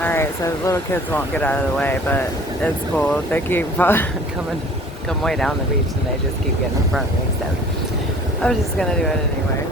Alright, so the little kids won't get out of the way, but it's cool. They keep come way down the beach and they just keep getting in front of me, so I was just gonna do it anyway.